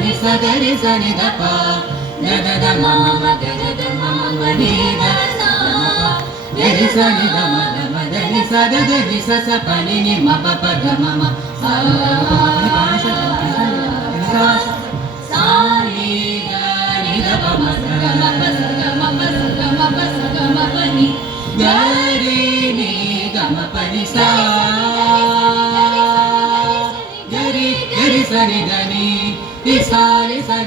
ni sa ga ri sa ni da pa da da da ma ma ma ga ga da ma ma ma ni da sa ga ri sa ni da ma da ni sa da ga ri sa sa pa ni ni ma pa pa da ma ma sa sa ni ga ni da pa ma sa ga ma pa sa ga ma pa sa ga ma pa sa ga ma pa ni ga ri ni ga ma pa ni sa ga ri sa ni da ni ri sa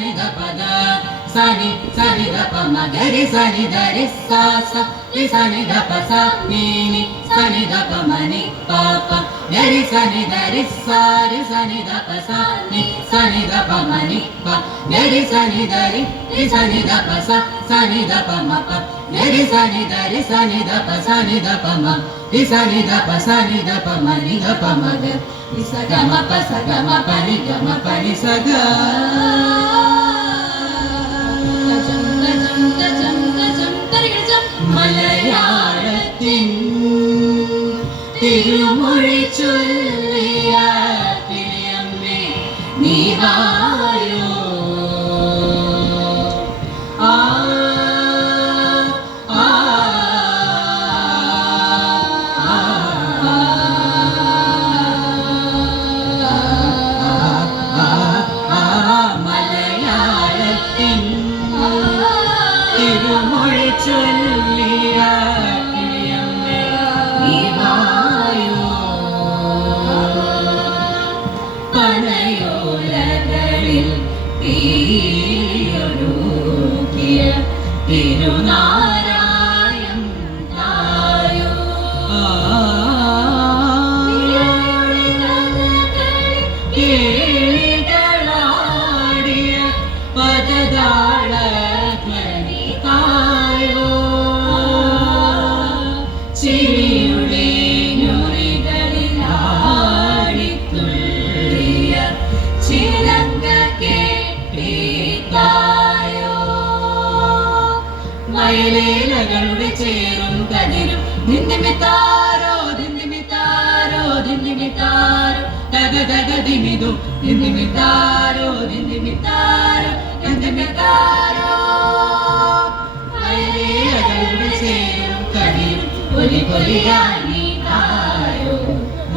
ni da pa da sa ni da pa ma ga ri sa ni da ri sa sa ri sa ni da pa sa ni sa ni da pa ma ni pa pa ga ri sa ni da ri sa ni da pa sa ni da pa ma ni pa ga ri sa ni da ri sa ni da pa sa ni da pa ma pa ga ri sa ni da pa sa ni da pa ma ri sa ni da pa sa ni da pa ma ni da pa ma ga ri sa ga ma pa sa ga ma pa ni sa ga മലയാളത്തിൻ തിരുമൊഴി ചൊല്ലിയ കിളിയമ്മേ നീ വായോ ആ ആ മലയാളത്തിൻ തിരുമൊഴി ചൊല്ലിയ കിളിയമ്മേ നീ വായോ പനയോലകളിൽ തീയൊഴുകിയ തിരുനാരായം തായോ കേളികളാടിയ പദതാള ചിരിയുടെ ഞൊറികളിലാടിത്തുള്ളിയ ചിലങ്ക കേട്ടിത്തായോ വയലേലകളുടെ ചേരും കതിരും ദിന്ദിമിത്താരോ ദിന്ദിമിത്താരോ ദിന്ദിമിത്താരോ തക തക ദിമിതു ദിന്ദിമിത്താരോ ദിന്ദിമിത്താരോ ദിന്ദിമിത്താരോ വയലേലകളുടെ ചേരും കതിരും പൊലി പൊലിയായി തായോ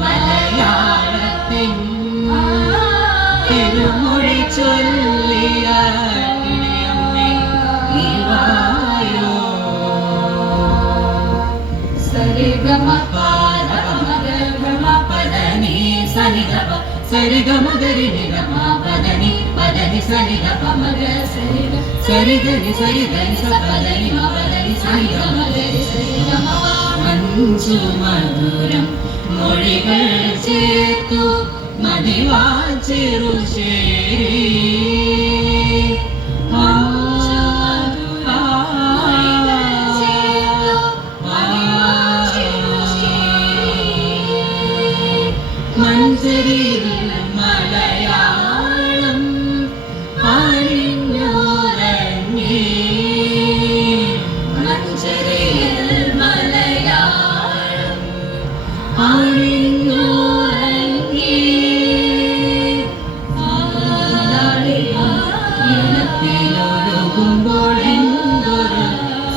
മലയാളത്തിൻ തിരുമൊഴി ചൊല്ലിയ കിളിയമ്മേ നീ വായോ സരിഗമ പാദ മഗ പദ നീ സനി ഗ സരി ഗ മ ഗ രി നി ഗ മ പദ നി സനി ഗ പ മ ഗ സരി ഗ നി സ പദ നി മ പദ നി സനി ഗ മ ഗ രി സരി ഗ മ മഞ്ജു മധുരം മൊഴികൾ ചേർത്തു മതിവാചിരു ശേരി മഞ്ചരിയിൽ മലയാളം അണിഞ്ഞുറങ്ങി മഞ്ചരിയിൽ മലയാളം അണിഞ്ഞുറങ്ങി ഈണത്തിലൊഴുകുമ്പോൾ എന്തൊരു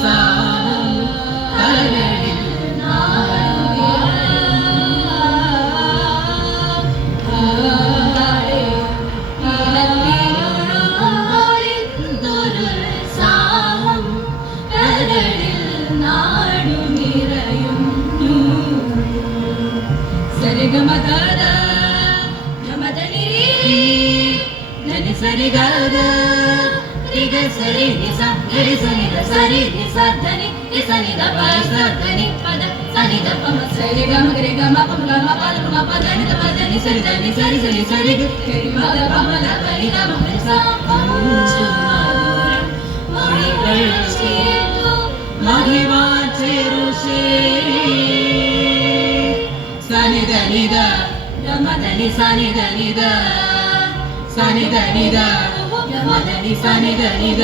സാരം കരളിൽ സരി ഗ രി ഗ സരി നി സ ഗരി സനി ഗ സരി നി സ ധനി നി സനി ധ പ സ ധനി പദ സനി ധ പ മ സരി ഗ മ ഗരി ഗ മ പ ഗ മ പ ധ മ പ ധനി ധ പ ധനി സരി ധനി സരി സരി സരി ഗ ഗരി മ ധ പ മ ധ പനി ധ മ ഗരി സ മൊഴികൾ ചേർത്തു മഹിവാചിരു ശേരി സനി ധനി ധ ഗ മ ധനി സനി ധനി ധ സനി ധനി ധ ഗ മ ധനി സനി ധനി ധ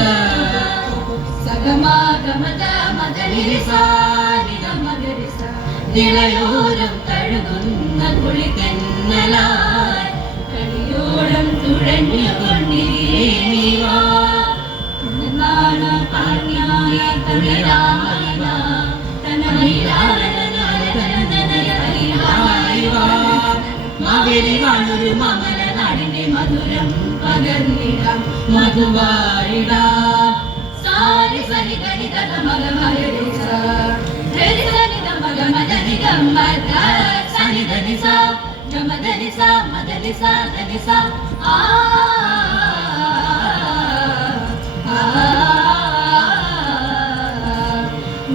സ ഗ മ ഗ മ ധ മ ധനി രി സ നി ധ മ ഗ രി സ നിളയോരം തഴുകുന്ന കുളിതെന്നലായി ഓടം തുഴഞ്ഞുകൊണ്ടിരേ നീവാ പാണ്യായ തമിഴായ മാവേലി വാണൊരു മാമല നാടിന്റെ മധുരം പകർന്നിടാം മധുവായിടാം സാരി സരി ഗരി ദ മഗ മഗരി സ ഗരി സരി ദ മഗ മദനി ഗ മദ സനി ധനി സ ഗ മദനി സ മദനി സ ധനി സ ആ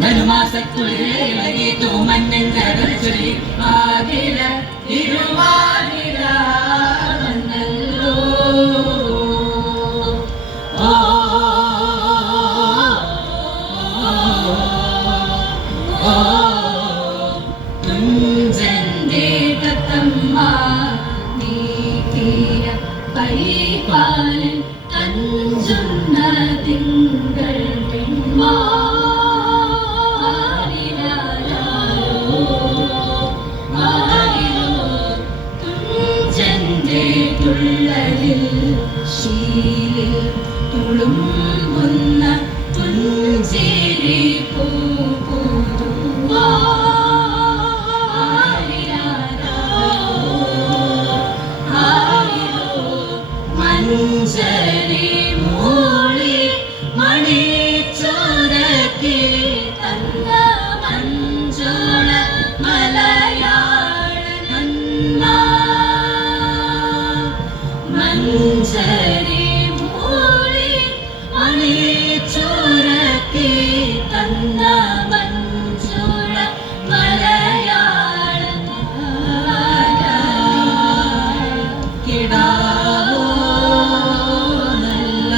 ധനുമാസത്തുള്ളിൽ തൂമന്നൻ കടൽ ചൊല്ലി ആകില തിരുവാതിര വന്നല്ലോ ഓ തുഞ്ചന്റെ തത്തമ്മ നീ തീര കൈപാലൻ തഞ്ചുന്ന തിങ്കൾ പെൺമാ ശീലിൽ തുളുമ്പുന്ന പുഞ്ചിരി മഞ്ചരി മൂളി മണി ചോരക്കി തന്ന മഞ്ജുള മലയാള നന്മ മഞ്ചരി മൂളി മണി ചോരക്കി തന്ന മഞ്ജുള മലയാള കിടാവോ നല്ല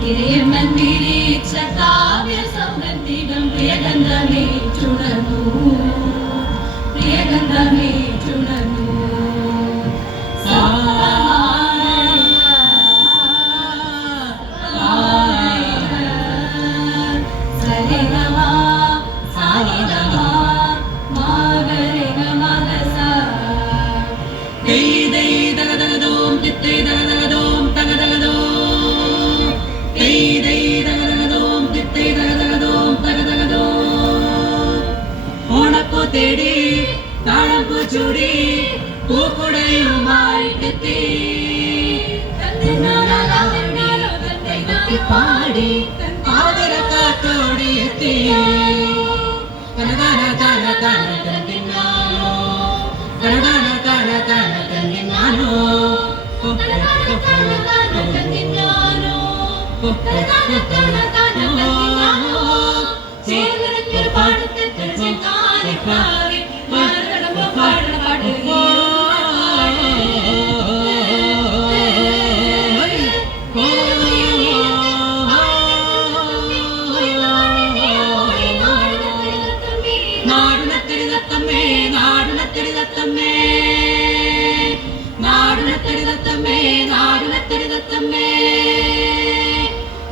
തിരയമ്മന്തിരിച്ച കാവ്യ സൗഗന്ധികം പ്രിയഗന്ധമേ ചുണർന്നു പ്രിയഗന്ധമേ ചുണർന്നു സരിഗമാ സാരിഗമാ മാഗരിഗ മഗസ ദൈ ദൈ ദഗ ദഗദോം ചിത്തേ ദഗ ദഗദോം തഗ ദഗദോം ദൈ ദൈ ദഗ ദഗദോം ചിത്തേ ദഗ ദഗദോം തഗ ദഗദോം ഓണപ്പൂ തേടി താഴമ്പൂ ചൂടി പൂക്കുടയുമായി എത്തി പാടി ആദര കാത്തോടി എത്തി കനകാന കാന കാന കണ്ടിനാനോ കനകാന കാന കാന കണ്ടിനാനോ ചേർന്നൊരു പാടത്തെ തെളിച്ചാരി പാടി പാടണ പാടണ പാട്ട്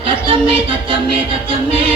തത്തമ്മേ തത്തമ്മേ തത്തമ്മേ